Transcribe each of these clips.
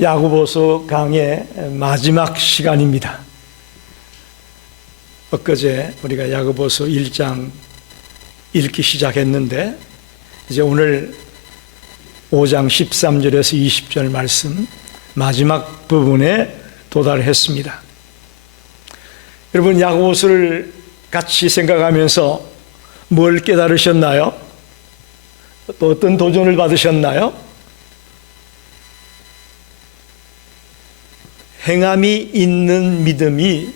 야고보서 강의 마지막 시간입니다. 엊그제 우리가 야고보서 1장 읽기 시작했는데 이제 오늘 5장 13절에서 20절 말씀 마지막 부분에 도달했습니다. 여러분, 야고보서를 같이 생각하면서 뭘 깨달으셨나요? 또 어떤 도전을 받으셨나요? 행함이 있는 믿음이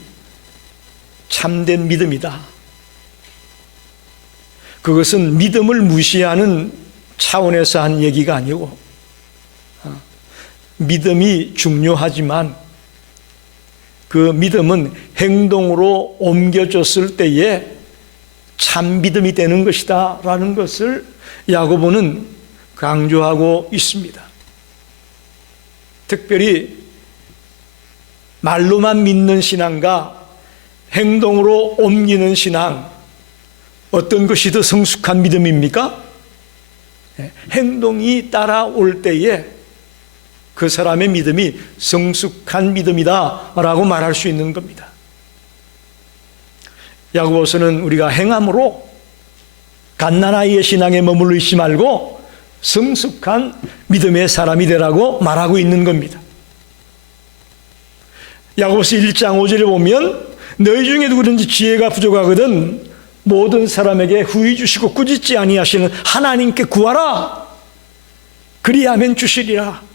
참된 믿음이다. 그것은 믿음을 무시하는 차원에서 한 얘기가 아니고, 믿음이 중요하지만 그 믿음은 행동으로 옮겨졌을 때에 참 믿음이 되는 것이다 라는 것을 야고보는 강조하고 있습니다. 특별히 말로만 믿는 신앙과 행동으로 옮기는 신앙, 어떤 것이 더 성숙한 믿음입니까? 행동이 따라올 때에 그 사람의 믿음이 성숙한 믿음이다 라고 말할 수 있는 겁니다. 야고보서는 우리가 행함으로 갓난아이의 신앙에 머물러 있지 말고 성숙한 믿음의 사람이 되라고 말하고 있는 겁니다. 야고보서 1장 5절에 보면 너희 중에 누구든지 지혜가 부족하거든 모든 사람에게 후히 주시고 꾸짖지 아니하시는 하나님께 구하라. 그리하면 주시리라.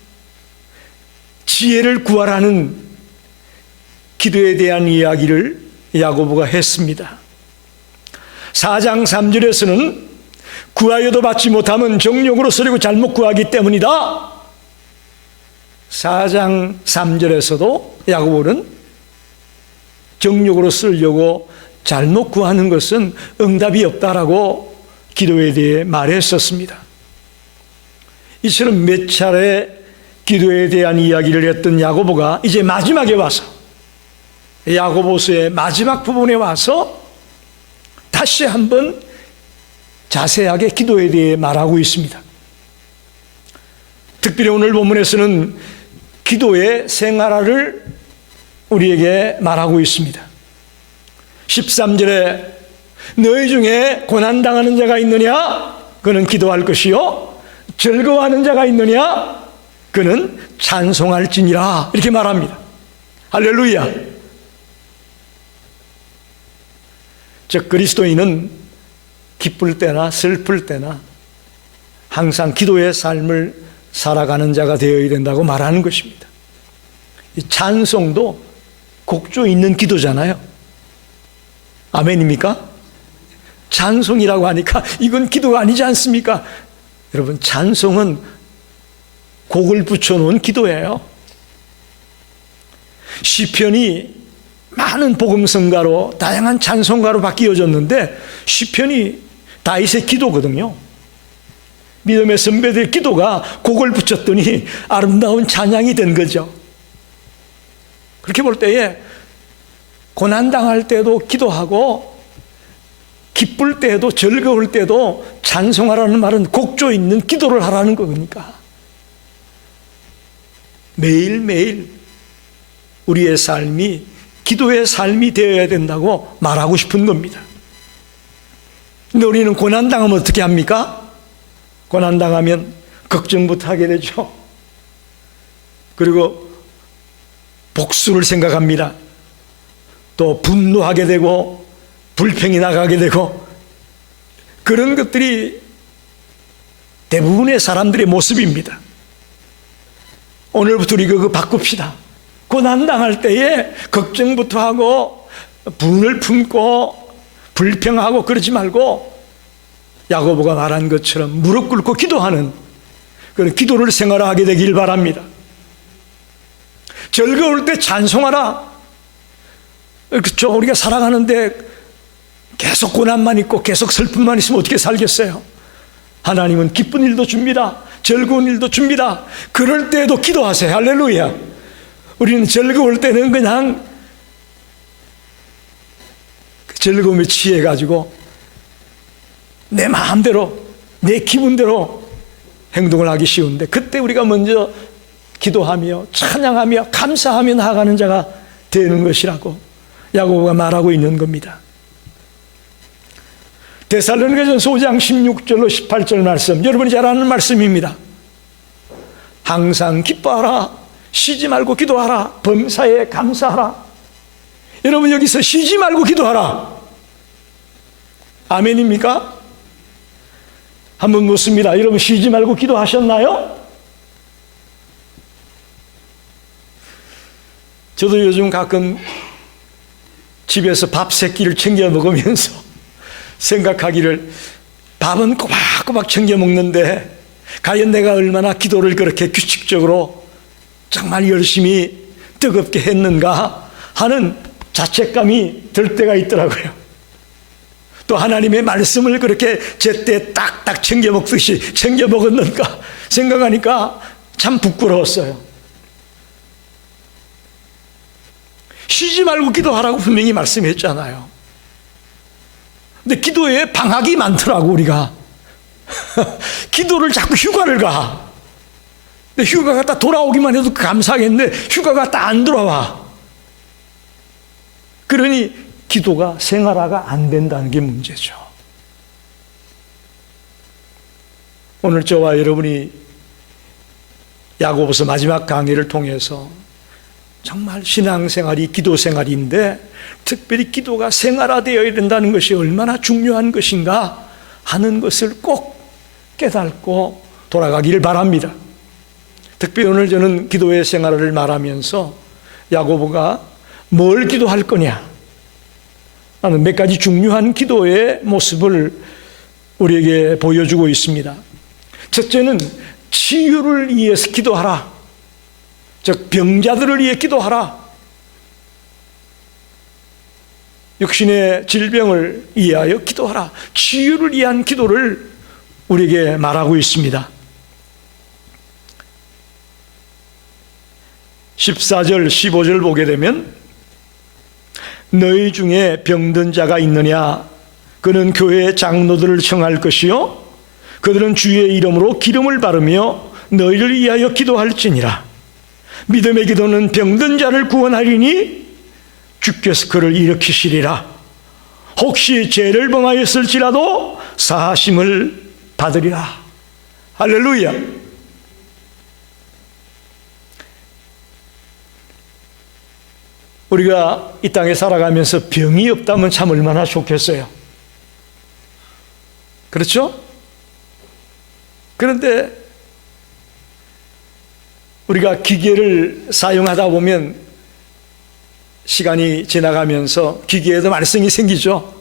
지혜를 구하라는 기도에 대한 이야기를 야고보가 했습니다. 4장 3절에서는 구하여도 받지 못하면 정욕으로 쓰려고 잘못 구하기 때문이다. 4장 3절에서도 야고보는 정욕으로 쓰려고 잘못 구하는 것은 응답이 없다라고 기도에 대해 말했었습니다. 이처럼 몇 차례 기도에 대한 이야기를 했던 야고보가 이제 마지막에 와서, 야고보서의 마지막 부분에 와서 다시 한번 자세하게 기도에 대해 말하고 있습니다. 특별히 오늘 본문에서는 기도의 생활화를 우리에게 말하고 있습니다. 13절에 너희 중에 고난당하는 자가 있느냐? 그는 기도할 것이요 즐거워하는 자가 있느냐? 그는 찬송할지니라. 이렇게 말합니다. 할렐루야. 즉 그리스도인은 기쁠 때나 슬플 때나 항상 기도의 삶을 살아가는 자가 되어야 된다고 말하는 것입니다. 이 찬송도 곡조 있는 기도잖아요. 아멘입니까? 찬송이라고 하니까 이건 기도가 아니지 않습니까? 여러분, 찬송은 곡을 붙여놓은 기도예요. 시편이 많은 복음성가로 다양한 찬송가로 바뀌어졌는데 시편이 다윗의 기도거든요. 믿음의 선배들의 기도가 곡을 붙였더니 아름다운 찬양이 된 거죠. 그렇게 볼 때에 고난당할 때도 기도하고 기쁠 때도 즐거울 때도 찬송하라는 말은 곡조 있는 기도를 하라는 거니까 매일매일 우리의 삶이 기도의 삶이 되어야 된다고 말하고 싶은 겁니다. 근데 우리는 고난당하면 어떻게 합니까? 고난당하면 걱정부터 하게 되죠. 그리고 복수를 생각합니다. 또 분노하게 되고 불평이 나가게 되고 그런 것들이 대부분의 사람들의 모습입니다. 오늘부터 우리 그거 바꿉시다. 고난당할 때에 걱정부터 하고 분을 품고 불평하고 그러지 말고 야고보가 말한 것처럼 무릎 꿇고 기도하는 그런 기도를 생활하게 되길 바랍니다. 즐거울 때 찬송하라. 그렇죠. 우리가 살아가는데 계속 고난만 있고 계속 슬픔만 있으면 어떻게 살겠어요? 하나님은 기쁜 일도 줍니다. 즐거운 일도 줍니다. 그럴 때에도 기도하세요. 할렐루야. 우리는 즐거울 때는 그냥 그 즐거움에 취해가지고 내 마음대로 내 기분대로 행동을 하기 쉬운데 그때 우리가 먼저 기도하며 찬양하며 감사하며 나아가는 자가 되는 것이라고 야고보가 말하고 있는 겁니다. 데살로니가전서 5장 16절로 18절 말씀, 여러분이 잘 아는 말씀입니다. 항상 기뻐하라, 쉬지 말고 기도하라, 범사에 감사하라. 여러분 여기서 쉬지 말고 기도하라, 아멘입니까? 한번 묻습니다. 여러분 쉬지 말고 기도하셨나요? 저도 요즘 가끔 집에서 밥 3끼를 챙겨 먹으면서 생각하기를, 밥은 꼬박꼬박 챙겨 먹는데 과연 내가 얼마나 기도를 그렇게 규칙적으로 정말 열심히 뜨겁게 했는가 하는 자책감이 들 때가 있더라고요. 또 하나님의 말씀을 그렇게 제때 딱딱 챙겨 먹듯이 챙겨 먹었는가 생각하니까 참 부끄러웠어요. 쉬지 말고 기도하라고 분명히 말씀했잖아요. 근데 기도에 방학이 많더라고, 우리가. 기도를 자꾸 휴가를 가. 근데 휴가 갔다 돌아오기만 해도 감사하겠는데 휴가 갔다 안 돌아와. 그러니 기도가 생활화가 안 된다는 게 문제죠. 오늘 저와 여러분이 야고보서 마지막 강의를 통해서 정말 신앙생활이 기도생활인데 특별히 기도가 생활화되어야 된다는 것이 얼마나 중요한 것인가 하는 것을 꼭 깨닫고 돌아가기를 바랍니다. 특별히 오늘 저는 기도의 생활을 말하면서 야고보가 뭘 기도할 거냐 하는 몇 가지 중요한 기도의 모습을 우리에게 보여주고 있습니다. 첫째는 치유를 위해서 기도하라. 즉 병자들을 위해 기도하라. 육신의 질병을 위하여 기도하라. 치유를 위한 기도를 우리에게 말하고 있습니다. 14절 15절 보게 되면 너희 중에 병든 자가 있느냐, 그는 교회 장로들을 청할 것이요 그들은 주의 이름으로 기름을 바르며 너희를 위하여 기도할지니라. 믿음의 기도는 병든 자를 구원하리니 주께서 그를 일으키시리라. 혹시 죄를 범하였을지라도 사하심을 받으리라. 할렐루야. 우리가 이 땅에 살아가면서 병이 없다면 참 얼마나 좋겠어요. 그렇죠? 그런데 우리가 기계를 사용하다 보면 시간이 지나가면서 기계에도 말썽이 생기죠.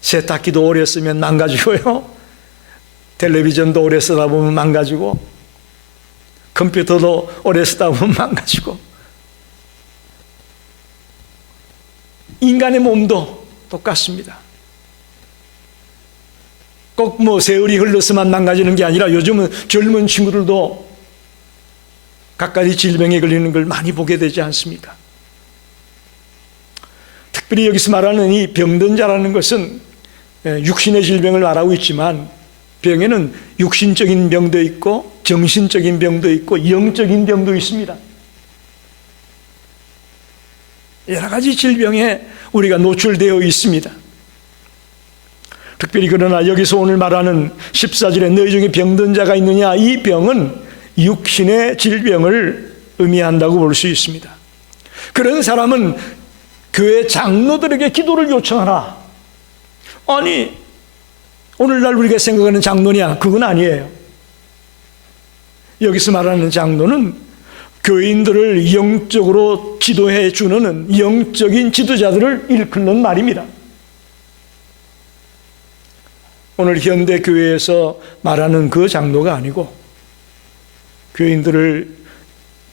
세탁기도 오래 쓰면 망가지고요, 텔레비전도 오래 쓰다 보면 망가지고, 컴퓨터도 오래 쓰다 보면 망가지고, 인간의 몸도 똑같습니다. 꼭 뭐 세월이 흘러서만 망가지는 게 아니라 요즘은 젊은 친구들도 갖가지 질병에 걸리는 걸 많이 보게 되지 않습니까? 특별히 여기서 말하는 이 병든 자라는 것은 육신의 질병을 말하고 있지만 병에는 육신적인 병도 있고 정신적인 병도 있고 영적인 병도 있습니다. 여러 가지 질병에 우리가 노출되어 있습니다. 특별히 그러나 여기서 오늘 말하는 14절에 너희 중에 병든 자가 있느냐, 이 병은 육신의 질병을 의미한다고 볼 수 있습니다. 그런 사람은 교회 장로들에게 기도를 요청하라. 아니, 오늘날 우리가 생각하는 장로냐? 그건 아니에요. 여기서 말하는 장로는 교인들을 영적으로 지도해 주는 영적인 지도자들을 일컫는 말입니다. 오늘 현대 교회에서 말하는 그 장로가 아니고 교인들을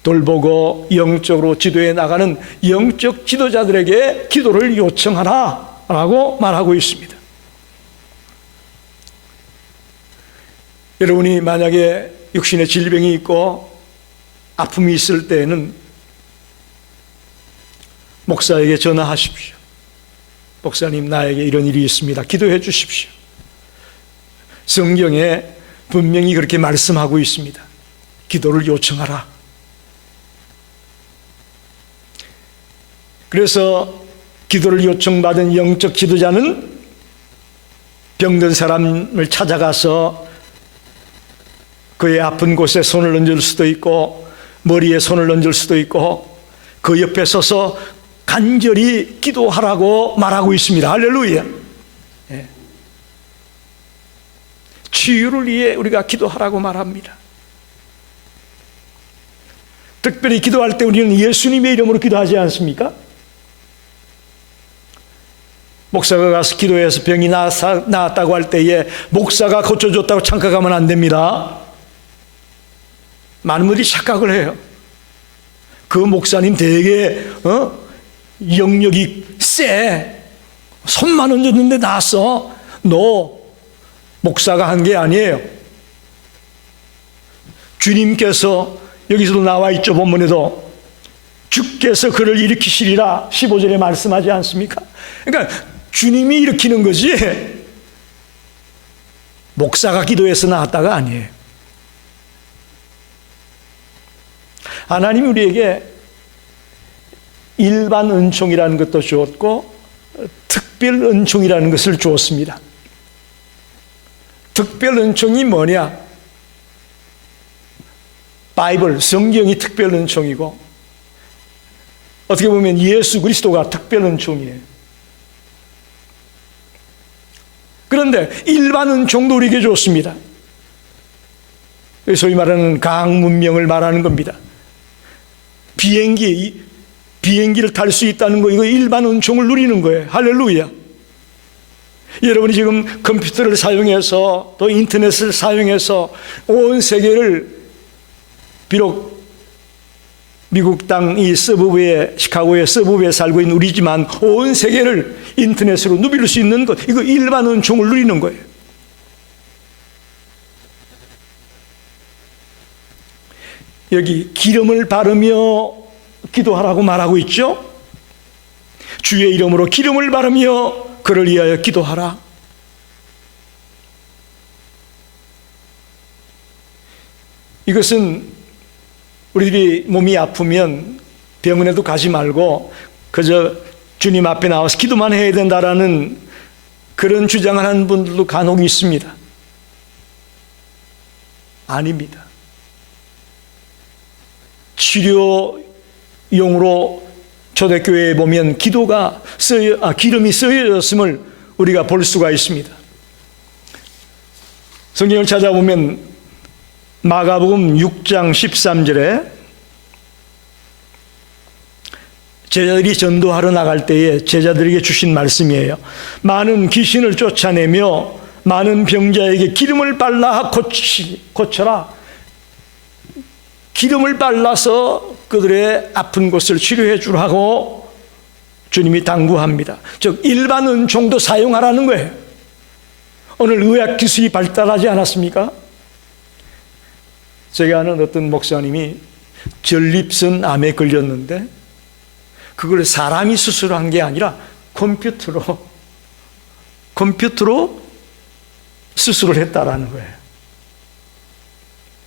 돌보고 영적으로 지도해 나가는 영적 지도자들에게 기도를 요청하라 라고 말하고 있습니다. 여러분이 만약에 육신의 질병이 있고 아픔이 있을 때에는 목사에게 전화하십시오. 목사님, 나에게 이런 일이 있습니다. 기도해 주십시오. 성경에 분명히 그렇게 말씀하고 있습니다. 기도를 요청하라. 그래서 기도를 요청받은 영적 지도자는 병든 사람을 찾아가서 그의 아픈 곳에 손을 얹을 수도 있고 머리에 손을 얹을 수도 있고 그 옆에 서서 간절히 기도하라고 말하고 있습니다. 할렐루야. 예. 치유를 위해 우리가 기도하라고 말합니다. 특별히 기도할 때 우리는 예수님의 이름으로 기도하지 않습니까? 목사가 가서 기도해서 병이 나았다고 할 때에 목사가 고쳐줬다고 착각하면 안 됩니다. 많은 분들이 착각을 해요. 그 목사님 되게 영역이 세. 손만 얹었는데 나았어. 너 목사가 한 게 아니에요. 주님께서 여기서도 나와 있죠. 본문에도 주께서 그를 일으키시리라 15절에 말씀하지 않습니까? 그러니까 주님이 일으키는 거지 목사가 기도해서 나았다가 아니에요. 하나님이 우리에게 일반 은총이라는 것도 주었고 특별 은총이라는 것을 주었습니다. 특별 은총이 뭐냐? 바이블, 성경이 특별 은총이고 어떻게 보면 예수 그리스도가 특별 은총이에요. 그런데 일반 은총도 우리에게 줬습니다. 소위 말하는 과학 문명을 말하는 겁니다. 비행기를 탈 수 있다는 거, 이거 일반 은총을 누리는 거예요. 할렐루야. 여러분이 지금 컴퓨터를 사용해서 또 인터넷을 사용해서 온 세계를, 비록 미국 땅 이 서부부에, 시카고의 서부부에 살고 있는 우리지만 온 세계를 인터넷으로 누빌 수 있는 것, 이거 일반 은총을 누리는 거예요. 여기 기름을 바르며 기도하라고 말하고 있죠. 주의 이름으로 기름을 바르며 그를 위하여 기도하라. 이것은 우리들이 몸이 아프면 병원에도 가지 말고 그저 주님 앞에 나와서 기도만 해야 된다라는 그런 주장을 하는 분들도 간혹 있습니다. 아닙니다. 치료용으로 초대교회에 보면 기름이 쓰여졌음을 우리가 볼 수가 있습니다. 성경을 찾아보면 마가복음 6장 13절에 제자들이 전도하러 나갈 때에 제자들에게 주신 말씀이에요. 많은 귀신을 쫓아내며 많은 병자에게 기름을 발라 고쳐라. 기름을 발라서 그들의 아픈 곳을 치료해 주라고 주님이 당부합니다. 즉 일반 은총도 사용하라는 거예요. 오늘 의학기술이 발달하지 않았습니까? 제가 아는 어떤 목사님이 전립선 암에 걸렸는데 그걸 사람이 수술한 게 아니라 컴퓨터로 수술을 했다라는 거예요.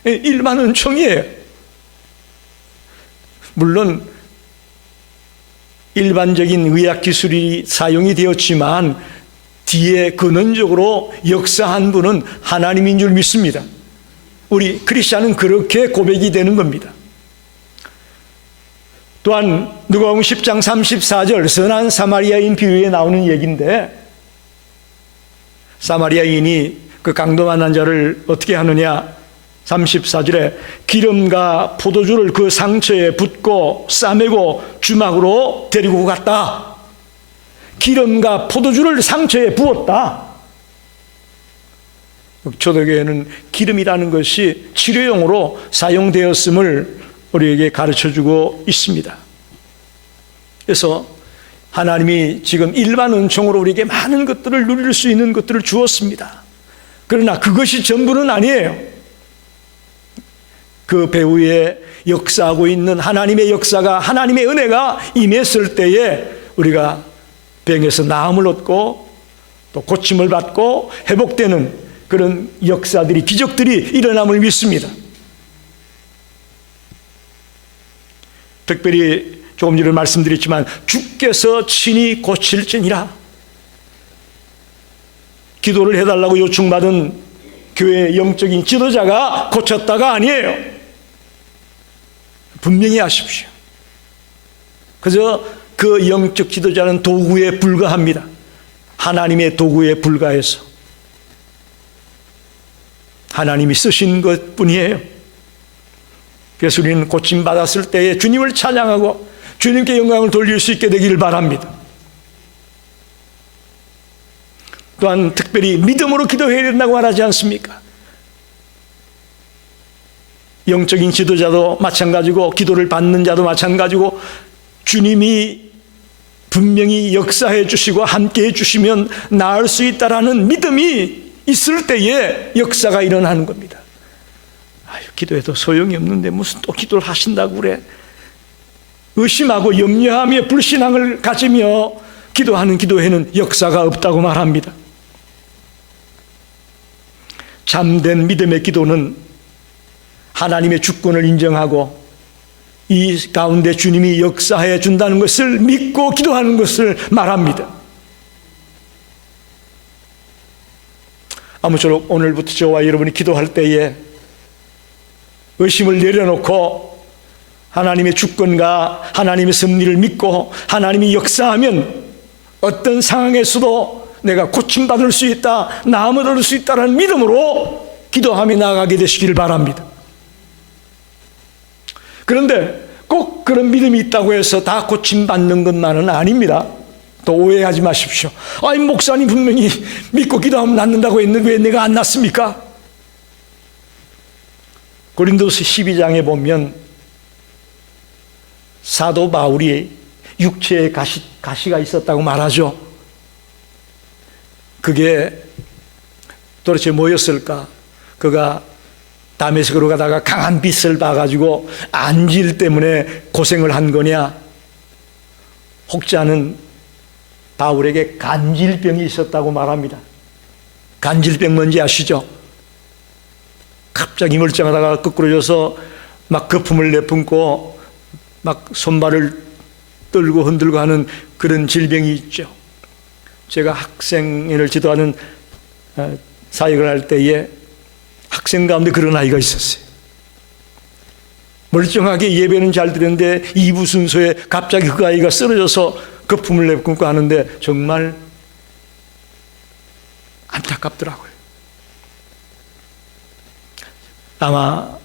일반 은총이에요. 물론 일반적인 의학기술이 사용이 되었지만 뒤에 근원적으로 역사한 분은 하나님인 줄 믿습니다. 우리 크리스찬은 그렇게 고백이 되는 겁니다. 또한 누가복음 10장 34절 선한 사마리아인 비유에 나오는 얘기인데 사마리아인이 그 강도 만난 자를 어떻게 하느냐 34절에 기름과 포도주를 그 상처에 붓고 싸매고 주막으로 데리고 갔다. 기름과 포도주를 상처에 부었다. 초대교회는 기름이라는 것이 치료용으로 사용되었음을 우리에게 가르쳐주고 있습니다. 그래서 하나님이 지금 일반 은총으로 우리에게 많은 것들을 누릴 수 있는 것들을 주었습니다. 그러나 그것이 전부는 아니에요. 그 배후에 역사하고 있는 하나님의 역사가, 하나님의 은혜가 임했을 때에 우리가 병에서 나음을 얻고 또 고침을 받고 회복되는 그런 역사들이, 기적들이 일어남을 믿습니다. 특별히 조금 전에 말씀드렸지만 주께서 친히 고칠지니라. 기도를 해달라고 요청받은 교회의 영적인 지도자가 고쳤다가 아니에요. 분명히 아십시오. 그저 그 영적 지도자는 도구에 불과합니다. 하나님의 도구에 불과해서 하나님이 쓰신 것뿐이에요. 그래서 우리는 고침받았을 때에 주님을 찬양하고 주님께 영광을 돌릴 수 있게 되기를 바랍니다. 또한 특별히 믿음으로 기도해야 된다고 말하지 않습니까? 영적인 지도자도 마찬가지고 기도를 받는 자도 마찬가지고 주님이 분명히 역사해 주시고 함께 해 주시면 나을 수 있다라는 믿음이 있을 때에 역사가 일어나는 겁니다. 아유, 기도해도 소용이 없는데 무슨 또 기도를 하신다고 그래. 의심하고 염려하며 불신앙을 가지며 기도하는 기도에는 역사가 없다고 말합니다. 참된 믿음의 기도는 하나님의 주권을 인정하고 이 가운데 주님이 역사해 준다는 것을 믿고 기도하는 것을 말합니다. 아무쪼록 오늘부터 저와 여러분이 기도할 때에 의심을 내려놓고 하나님의 주권과 하나님의 섭리를 믿고 하나님이 역사하면 어떤 상황에서도 내가 고침받을 수 있다, 나음을 얻을 수 있다는 믿음으로 기도하며 나아가게 되시기를 바랍니다. 그런데 꼭 그런 믿음이 있다고 해서 다 고침받는 것만은 아닙니다. 또 오해하지 마십시오. 아니, 목사님 분명히 믿고 기도하면 낫는다고 했는데 왜 내가 안 낫습니까? 고린도서 12장에 보면 사도 바울이 육체에 가시가 있었다고 말하죠. 그게 도대체 뭐였을까? 그가 다메섹으로 가다가 강한 빛을 봐가지고 안질 때문에 고생을 한 거냐? 혹자는 바울에게 간질병이 있었다고 말합니다. 간질병 뭔지 아시죠? 갑자기 멀쩡하다가 거꾸로져서 막 거품을 내뿜고 막 손발을 떨고 흔들고 하는 그런 질병이 있죠. 제가 학생회를 지도하는 사역을 할 때에 학생 가운데 그런 아이가 있었어요. 멀쩡하게 예배는 잘 드렸는데 2부 순서에 갑자기 그 아이가 쓰러져서 거품을 내뿜고 하는데 정말 안타깝더라고요. 아마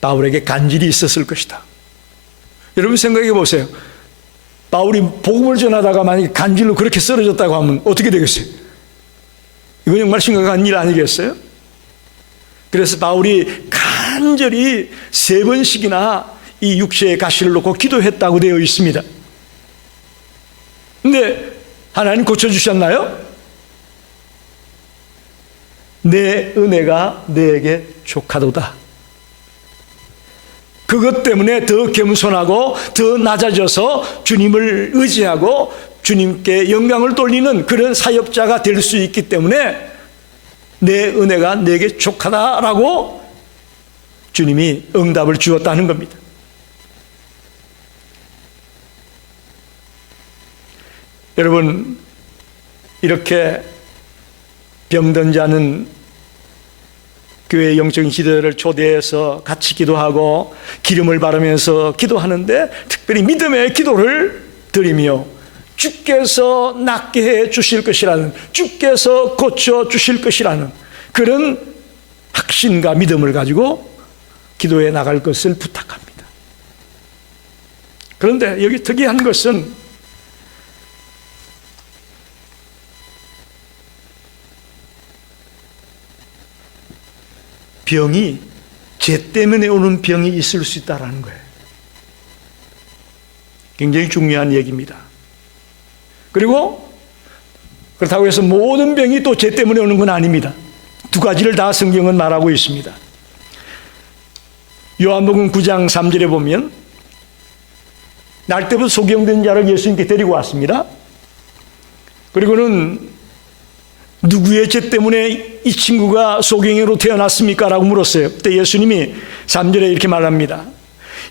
바울에게 간질이 있었을 것이다. 여러분 생각해 보세요. 바울이 복음을 전하다가 만약에 간질로 그렇게 쓰러졌다고 하면 어떻게 되겠어요? 이건 정말 심각한 일 아니겠어요? 그래서 바울이 간절히 3번씩이나 이 육체의 가시를 놓고 기도했다고 되어 있습니다. 근데 하나님 고쳐주셨나요? 내 은혜가 너에게 족하도다. 그것 때문에 더 겸손하고 더 낮아져서 주님을 의지하고 주님께 영광을 돌리는 그런 사역자가 될 수 있기 때문에 내 은혜가 내게 족하다라고 주님이 응답을 주었다는 겁니다. 여러분, 이렇게 병든 자는 교회 영적인 지도자를 초대해서 같이 기도하고 기름을 바르면서 기도하는데 특별히 믿음의 기도를 드리며 주께서 낫게 해 주실 것이라는, 주께서 고쳐 주실 것이라는 그런 확신과 믿음을 가지고 기도해 나갈 것을 부탁합니다. 그런데 여기 특이한 것은 병이 죄 때문에 오는 병이 있을 수 있다는 거예요. 굉장히 중요한 얘기입니다. 그리고 그렇다고 해서 모든 병이 또 죄 때문에 오는 건 아닙니다. 두 가지를 다 성경은 말하고 있습니다. 요한복음 9장 3절에 보면 날 때부터 소경된 자를 예수님께 데리고 왔습니다. 그리고는 누구의 죄 때문에 이 친구가 소경이로 태어났습니까? 라고 물었어요. 그때 예수님이 3절에 이렇게 말합니다.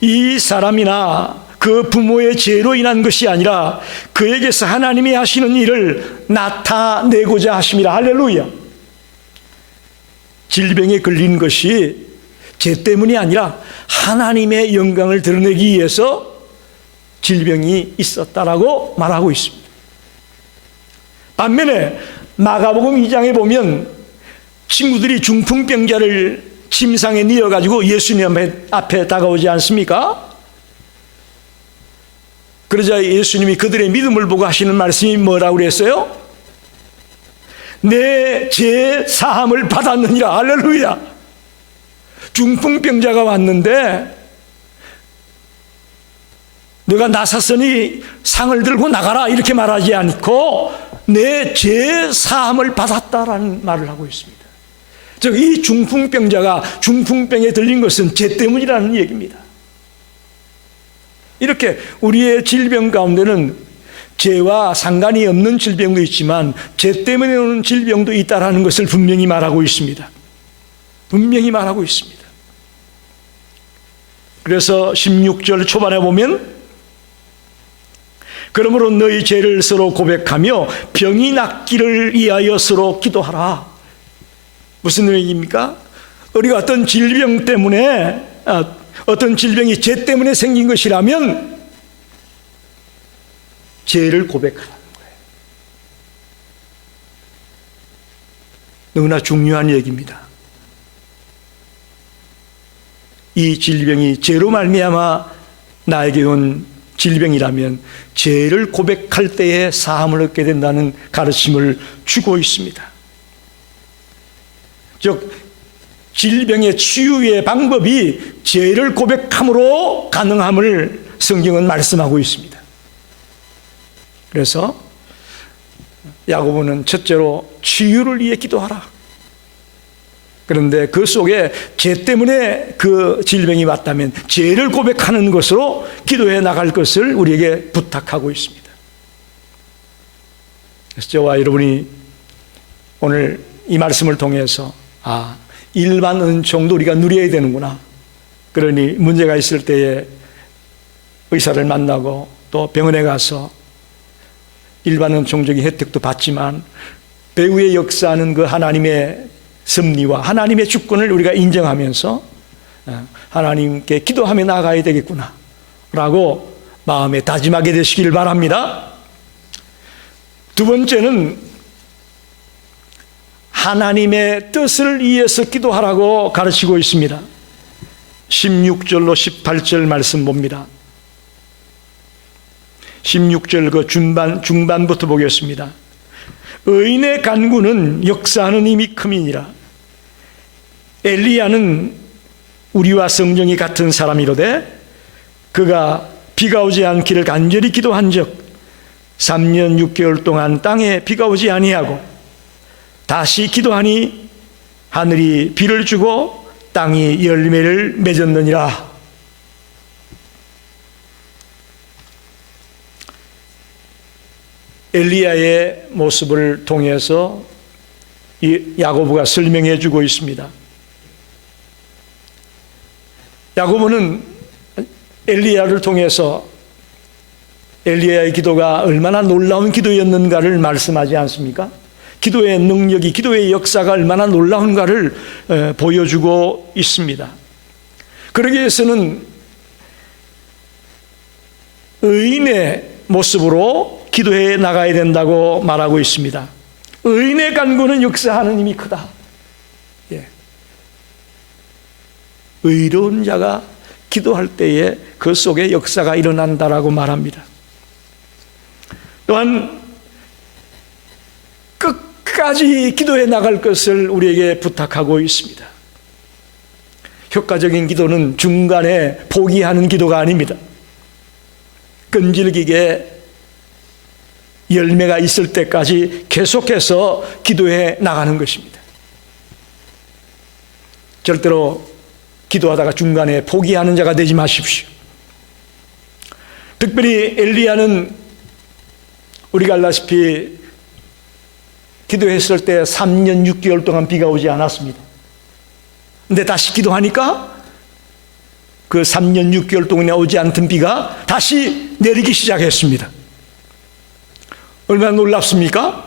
이 사람이나 그 부모의 죄로 인한 것이 아니라 그에게서 하나님이 하시는 일을 나타내고자 하심이라. 할렐루야. 질병에 걸린 것이 죄 때문이 아니라 하나님의 영광을 드러내기 위해서 질병이 있었다라고 말하고 있습니다. 반면에 마가복음 2장에 보면 친구들이 중풍병자를 침상에 뉘어가지고 예수님 앞에 다가오지 않습니까? 그러자 예수님이 그들의 믿음을 보고 하시는 말씀이 뭐라고 그랬어요? 내 죄 사함을 받았느니라. 할렐루야. 중풍병자가 왔는데 너가 나섰으니 상을 들고 나가라 이렇게 말하지 않고 내 죄 사함을 받았다라는 말을 하고 있습니다. 즉 이 중풍병자가 중풍병에 들린 것은 죄 때문이라는 얘기입니다. 이렇게 우리의 질병 가운데는 죄와 상관이 없는 질병도 있지만 죄 때문에 오는 질병도 있다라는 것을 분명히 말하고 있습니다. 분명히 말하고 있습니다. 그래서 16절 초반에 보면 그러므로 너희 죄를 서로 고백하며 병이 낫기를 위하여 서로 기도하라. 무슨 얘기입니까? 우리가 어떤 질병 때문에 어떤 질병이 죄 때문에 생긴 것이라면 죄를 고백하라는 거예요. 너무나 중요한 얘기입니다. 이 질병이 죄로 말미암아 나에게 온 질병이라면 죄를 고백할 때에 사함을 얻게 된다는 가르침을 주고 있습니다. 즉 질병의 치유의 방법이 죄를 고백함으로 가능함을 성경은 말씀하고 있습니다. 그래서 야고보는 첫째로 치유를 위해 기도하라. 그런데 그 속에 죄 때문에 그 질병이 왔다면 죄를 고백하는 것으로 기도해 나갈 것을 우리에게 부탁하고 있습니다. 그래서 저와 여러분이 오늘 이 말씀을 통해서 일반 은총도 우리가 누려야 되는구나. 그러니 문제가 있을 때에 의사를 만나고 또 병원에 가서 일반 은총적인 혜택도 받지만 배후에 역사하는 그 하나님의 섭리와 하나님의 주권을 우리가 인정하면서 하나님께 기도하며 나가야 되겠구나 라고 마음에 다짐하게 되시길 바랍니다. 두 번째는 하나님의 뜻을 위해서 기도하라고 가르치고 있습니다. 16절로 18절 말씀 봅니다. 16절 그 중반부터 보겠습니다. 의인의 간구는 역사하는 힘이 큼이니라. 엘리야는 우리와 성정이 같은 사람이로되 그가 비가 오지 않기를 간절히 기도한 적 3년 6개월 동안 땅에 비가 오지 아니하고 다시 기도하니 하늘이 비를 주고 땅이 열매를 맺었느니라. 엘리야의 모습을 통해서 이 야고보가 설명해 주고 있습니다. 야고보는 엘리야를 통해서 엘리야의 기도가 얼마나 놀라운 기도였는가를 말씀하지 않습니까? 기도의 능력이, 기도의 역사가 얼마나 놀라운가를 보여주고 있습니다. 그러기 위해서는 의인의 모습으로 기도해 나가야 된다고 말하고 있습니다. 의인의 간구는 역사하는 힘이 크다. 의로운 자가 기도할 때에 그 속에 역사가 일어난다라고 말합니다. 또한 끝까지 기도해 나갈 것을 우리에게 부탁하고 있습니다. 효과적인 기도는 중간에 포기하는 기도가 아닙니다. 끈질기게 열매가 있을 때까지 계속해서 기도해 나가는 것입니다. 절대로 기도하다가 중간에 포기하는 자가 되지 마십시오. 특별히 엘리야는 우리가 알다시피 기도했을 때 3년 6개월 동안 비가 오지 않았습니다. 근데 다시 기도하니까 그 3년 6개월 동안에 오지 않던 비가 다시 내리기 시작했습니다. 얼마나 놀랍습니까?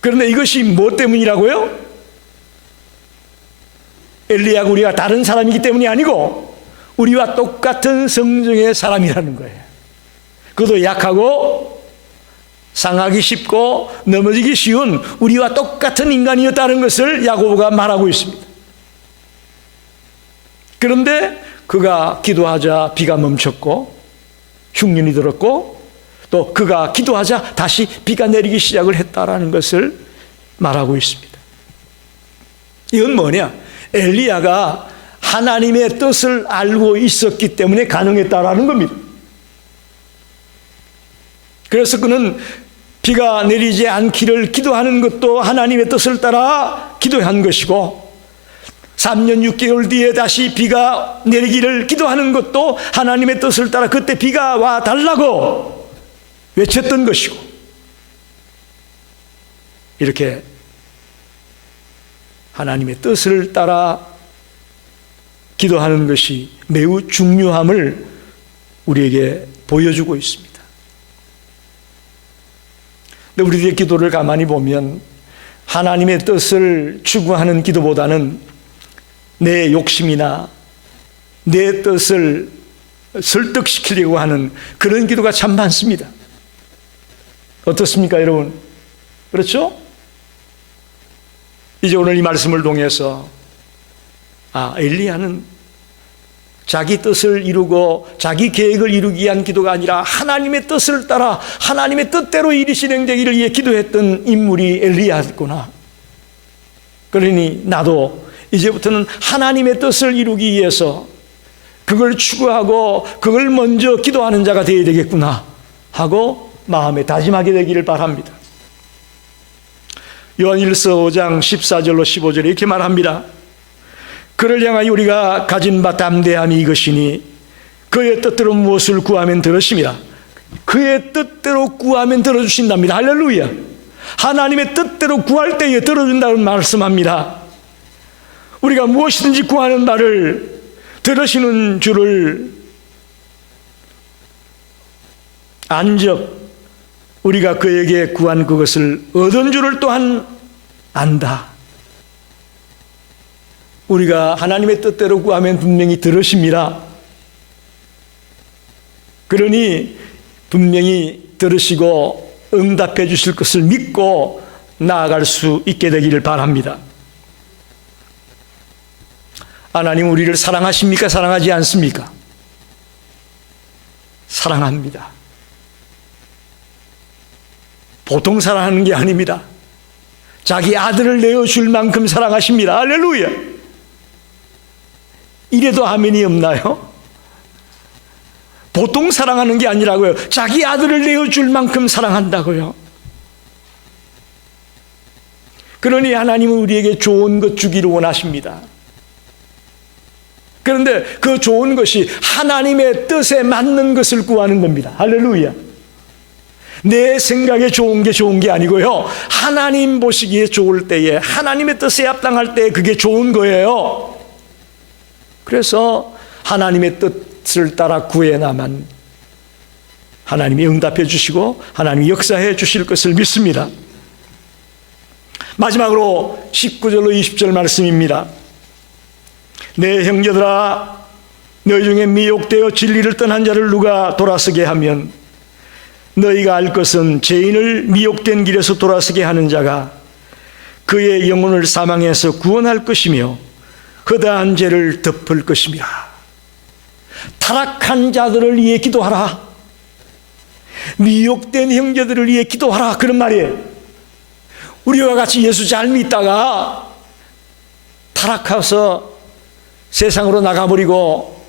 그런데 이것이 뭐 때문이라고요? 엘리야가 우리가 다른 사람이기 때문이 아니고 우리와 똑같은 성정의 사람이라는 거예요. 그도 약하고 상하기 쉽고 넘어지기 쉬운 우리와 똑같은 인간이었다는 것을 야고보가 말하고 있습니다. 그런데 그가 기도하자 비가 멈췄고 흉년이 들었고 또 그가 기도하자 다시 비가 내리기 시작을 했다라는 것을 말하고 있습니다. 이건 뭐냐? 엘리야가 하나님의 뜻을 알고 있었기 때문에 가능했다라는 겁니다. 그래서 그는 비가 내리지 않기를 기도하는 것도 하나님의 뜻을 따라 기도한 것이고 3년 6개월 뒤에 다시 비가 내리기를 기도하는 것도 하나님의 뜻을 따라 그때 비가 와 달라고 외쳤던 것이고 이렇게 하나님의 뜻을 따라 기도하는 것이 매우 중요함을 우리에게 보여주고 있습니다. 근데 우리들의 기도를 가만히 보면 하나님의 뜻을 추구하는 기도보다는 내 욕심이나 내 뜻을 설득시키려고 하는 그런 기도가 참 많습니다. 어떻습니까, 여러분? 그렇죠? 이제 오늘 이 말씀을 통해서 엘리야는 자기 뜻을 이루고 자기 계획을 이루기 위한 기도가 아니라 하나님의 뜻을 따라 하나님의 뜻대로 일이 진행되기를 위해 기도했던 인물이 엘리야였구나. 그러니 나도 이제부터는 하나님의 뜻을 이루기 위해서 그걸 추구하고 그걸 먼저 기도하는 자가 되어야 되겠구나 하고 마음에 다짐하게 되기를 바랍니다. 요한일서 5장 14절로 15절에 이렇게 말합니다. 그를 향하여 우리가 가진 바 담대함이 이것이니 그의 뜻대로 무엇을 구하면 들으심이라. 그의 뜻대로 구하면 들어주신답니다. 할렐루야. 하나님의 뜻대로 구할 때에 들어준다는 말씀합니다. 우리가 무엇이든지 구하는 바를 들으시는 줄을 안적 우리가 그에게 구한 그것을 얻은 줄을 또한 안다. 우리가 하나님의 뜻대로 구하면 분명히 들으십니다. 그러니 분명히 들으시고 응답해 주실 것을 믿고 나아갈 수 있게 되기를 바랍니다. 하나님 우리를 사랑하십니까? 사랑하지 않습니까? 사랑합니다. 보통 사랑하는 게 아닙니다. 자기 아들을 내어줄 만큼 사랑하십니다. 할렐루야. 이래도 아멘이 없나요? 보통 사랑하는 게 아니라고요. 자기 아들을 내어줄 만큼 사랑한다고요. 그러니 하나님은 우리에게 좋은 것 주기를 원하십니다. 그런데 그 좋은 것이 하나님의 뜻에 맞는 것을 구하는 겁니다. 할렐루야. 내 생각에 좋은 게 아니고요. 하나님 보시기에 좋을 때에 하나님의 뜻에 합당할 때에 그게 좋은 거예요. 그래서 하나님의 뜻을 따라 구해나만 하나님이 응답해 주시고 하나님이 역사해 주실 것을 믿습니다. 마지막으로 19절로 20절 말씀입니다. 내 형제들아 너희 중에 미혹되어 진리를 떠난 자를 누가 돌아서게 하면 너희가 알 것은 죄인을 미혹된 길에서 돌아서게 하는 자가 그의 영혼을 사망에서 구원할 것이며 허다한 죄를 덮을 것입니다. 타락한 자들을 위해 기도하라. 미혹된 형제들을 위해 기도하라. 그런 말이에요. 우리와 같이 예수 잘 믿다가 타락해서 세상으로 나가버리고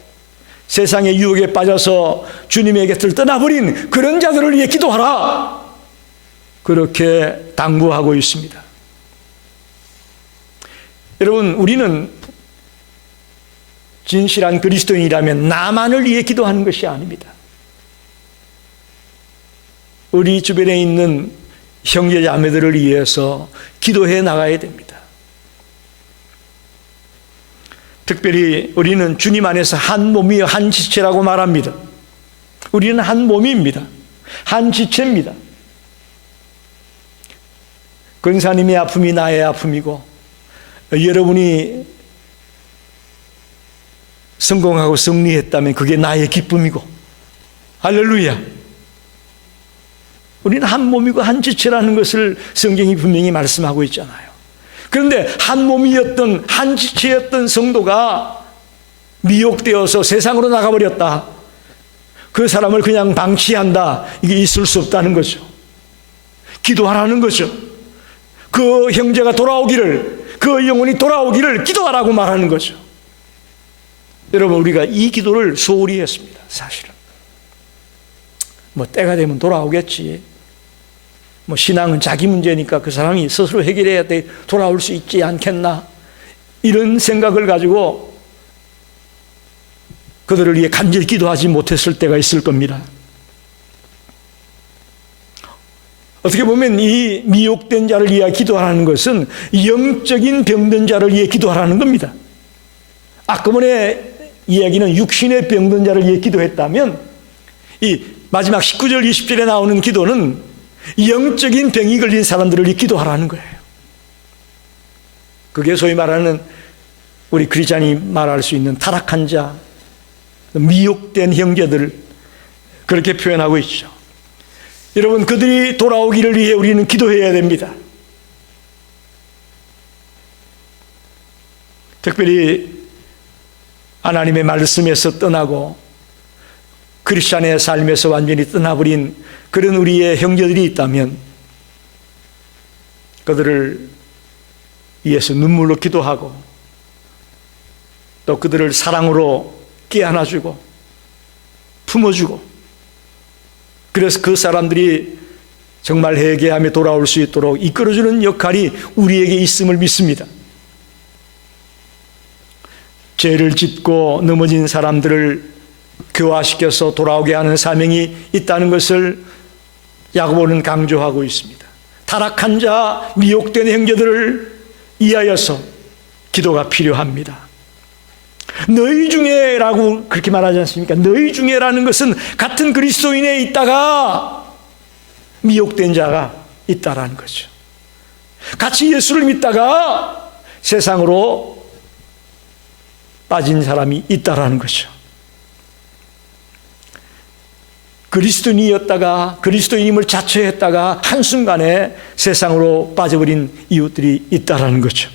세상의 유혹에 빠져서 주님의 곁을 떠나버린 그런 자들을 위해 기도하라. 그렇게 당부하고 있습니다. 여러분, 우리는 진실한 그리스도인이라면 나만을 위해 기도하는 것이 아닙니다. 우리 주변에 있는 형제 자매들을 위해서 기도해 나가야 됩니다. 특별히 우리는 주님 안에서 한 몸이요 한 지체라고 말합니다. 우리는 한 몸입니다. 한 지체입니다. 권사님의 아픔이 나의 아픔이고, 여러분이 성공하고 승리했다면 그게 나의 기쁨이고, 할렐루야. 우리는 한 몸이고 한 지체라는 것을 성경이 분명히 말씀하고 있잖아요. 그런데 한 몸이었던, 한 지체였던 성도가 미혹되어서 세상으로 나가버렸다. 그 사람을 그냥 방치한다. 이게 있을 수 없다는 거죠. 기도하라는 거죠. 그 형제가 돌아오기를, 그 영혼이 돌아오기를 기도하라고 말하는 거죠. 여러분, 우리가 이 기도를 소홀히 했습니다. 사실은 뭐 때가 되면 돌아오겠지, 뭐 신앙은 자기 문제니까 그 사람이 스스로 해결해야 돼, 돌아올 수 있지 않겠나, 이런 생각을 가지고 그들을 위해 간절히 기도하지 못했을 때가 있을 겁니다. 어떻게 보면 이 미혹된 자를 위해 기도하라는 것은 영적인 병든 자를 위해 기도하라는 겁니다. 아까번에 이야기는 육신의 병든 자를 위해 기도했다면, 이 마지막 19절 20절에 나오는 기도는 영적인 병이 걸린 사람들을 위해 기도하라는 거예요. 그게 소위 말하는, 우리 크리스찬이 말할 수 있는 타락한 자, 미혹된 형제들, 그렇게 표현하고 있죠. 여러분, 그들이 돌아오기를 위해 우리는 기도해야 됩니다. 특별히 하나님의 말씀에서 떠나고 크리스찬의 삶에서 완전히 떠나버린 그런 우리의 형제들이 있다면 그들을 위해서 눈물로 기도하고 또 그들을 사랑으로 깨안아주고 품어주고, 그래서 그 사람들이 정말 회개하며 돌아올 수 있도록 이끌어주는 역할이 우리에게 있음을 믿습니다. 죄를 짓고 넘어진 사람들을 교화시켜서 돌아오게 하는 사명이 있다는 것을 야고보는 강조하고 있습니다. 타락한 자, 미혹된 형제들을 위하여서 기도가 필요합니다. 너희 중에라고 그렇게 말하지 않습니까? 너희 중에라는 것은 같은 그리스도인에 있다가 미혹된 자가 있다라는 거죠. 같이 예수를 믿다가 세상으로 빠진 사람이 있다라는 거죠. 그리스도인이었다가 그리스도인임을 자처했다가 한순간에 세상으로 빠져버린 이웃들이 있다라는 거죠.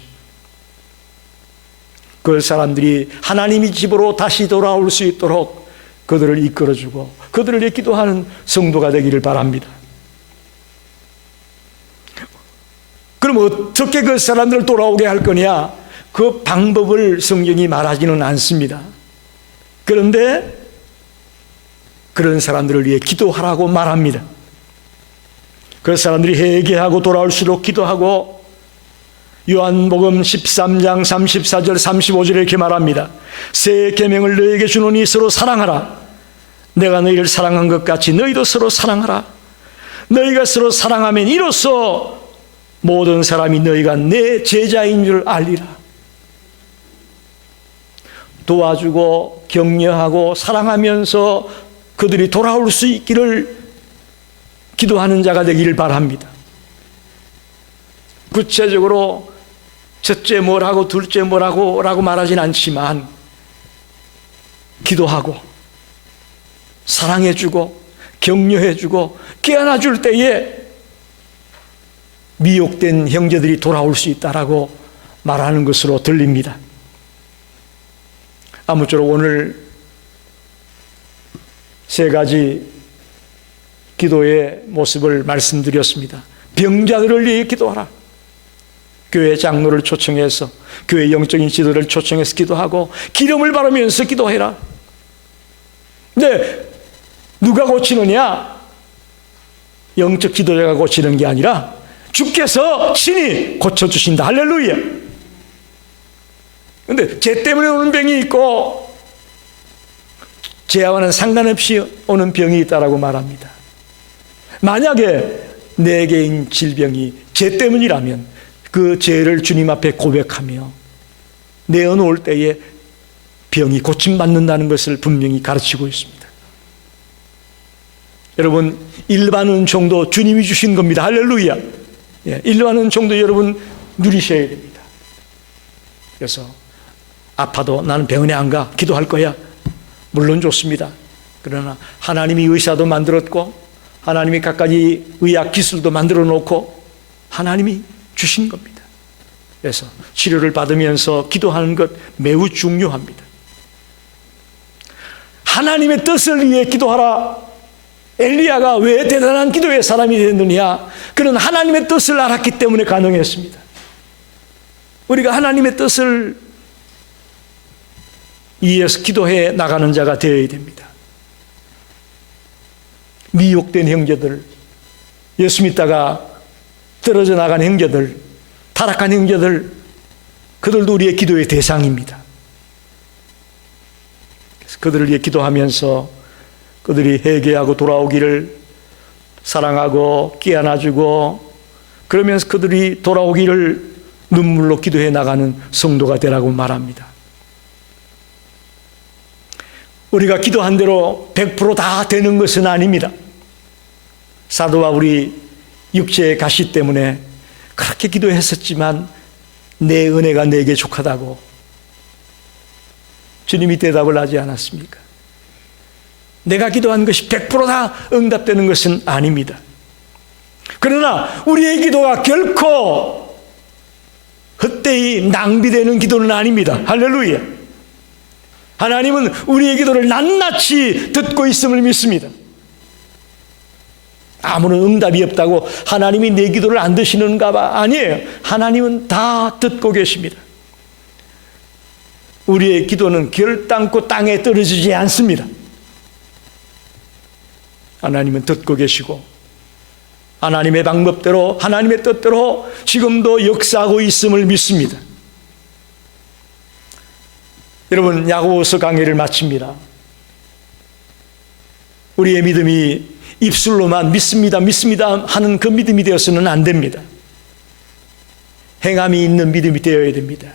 그 사람들이 하나님의 집으로 다시 돌아올 수 있도록 그들을 이끌어주고 그들을 위해 기도하는 성도가 되기를 바랍니다. 그럼 어떻게 그 사람들을 돌아오게 할 거냐? 그 방법을 성경이 말하지는 않습니다. 그런데 그런 사람들을 위해 기도하라고 말합니다. 그 사람들이 회개하고 돌아올수록 기도하고, 요한복음 13장 34절 35절에 이렇게 말합니다. 새 계명을 너에게 주노니 서로 사랑하라. 내가 너희를 사랑한 것 같이 너희도 서로 사랑하라. 너희가 서로 사랑하면 이로써 모든 사람이 너희가 내 제자인 줄 알리라. 도와주고 격려하고 사랑하면서 그들이 돌아올 수 있기를 기도하는 자가 되기를 바랍니다. 구체적으로 첫째 뭐라고 둘째 뭐라고 라고 말하진 않지만 기도하고 사랑해주고 격려해주고 깨어나줄 때에 미혹된 형제들이 돌아올 수 있다라고 말하는 것으로 들립니다. 아무쪼록 오늘 세 가지 기도의 모습을 말씀드렸습니다. 병자들을 위해 기도하라. 교회 장로를 초청해서 교회 영적인 지도를 초청해서 기도하고 기름을 바르면서 기도해라. 근데 누가 고치느냐? 영적 지도자가 고치는 게 아니라 주께서 친히 고쳐주신다. 할렐루야. 근데 죄 때문에 오는 병이 있고 죄와는 상관없이 오는 병이 있다라고 말합니다. 만약에 내게인 질병이 죄 때문이라면 그 죄를 주님 앞에 고백하며 내어놓을 때에 병이 고침받는다는 것을 분명히 가르치고 있습니다. 여러분, 일반 은총도 주님이 주신 겁니다. 할렐루야. 예, 일반 은총도 여러분 누리셔야 됩니다. 그래서 아파도 나는 병원에 안 가, 기도할 거야. 물론 좋습니다. 그러나 하나님이 의사도 만들었고 하나님이 갖가지 의학 기술도 만들어 놓고 하나님이 주신 겁니다. 그래서 치료를 받으면서 기도하는 것 매우 중요합니다. 하나님의 뜻을 위해 기도하라. 엘리야가 왜 대단한 기도의 사람이 됐느냐? 그는 하나님의 뜻을 알았기 때문에 가능했습니다. 우리가 하나님의 뜻을 이해해서 기도해 나가는 자가 되어야 됩니다. 미혹된 형제들, 예수 믿다가 떨어져 나간 형제들, 타락한 형제들, 그들도 우리의 기도의 대상입니다. 그래서 그들을 위해 기도하면서 그들이 회개하고 돌아오기를 사랑하고 끼안아주고, 그러면서 그들이 돌아오기를 눈물로 기도해 나가는 성도가 되라고 말합니다. 우리가 기도한 대로 100% 다 되는 것은 아닙니다. 사도 바울이 육체의 가시 때문에 그렇게 기도했었지만 내 은혜가 내게 족하다고 주님이 대답을 하지 않았습니까? 내가 기도한 것이 100%다 응답되는 것은 아닙니다. 그러나 우리의 기도가 결코 헛되이 낭비되는 기도는 아닙니다. 할렐루야. 하나님은 우리의 기도를 낱낱이 듣고 있음을 믿습니다. 아무런 응답이 없다고 하나님이 내 기도를 안 드시는가 봐. 아니에요. 하나님은 다 듣고 계십니다. 우리의 기도는 결단코 땅에 떨어지지 않습니다. 하나님은 듣고 계시고 하나님의 방법대로, 하나님의 뜻대로 지금도 역사하고 있음을 믿습니다. 여러분, 야고보서 강의를 마칩니다. 우리의 믿음이 입술로만 믿습니다, 믿습니다 하는 그 믿음이 되어서는 안 됩니다. 행함이 있는 믿음이 되어야 됩니다.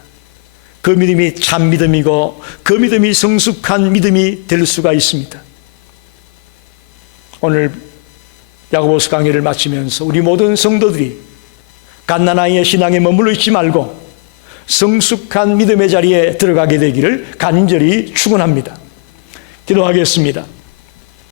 그 믿음이 참 믿음이고 그 믿음이 성숙한 믿음이 될 수가 있습니다. 오늘 야고보서 강의를 마치면서 우리 모든 성도들이 갓난아이의 신앙에 머물러 있지 말고 성숙한 믿음의 자리에 들어가게 되기를 간절히 축원합니다. 기도하겠습니다.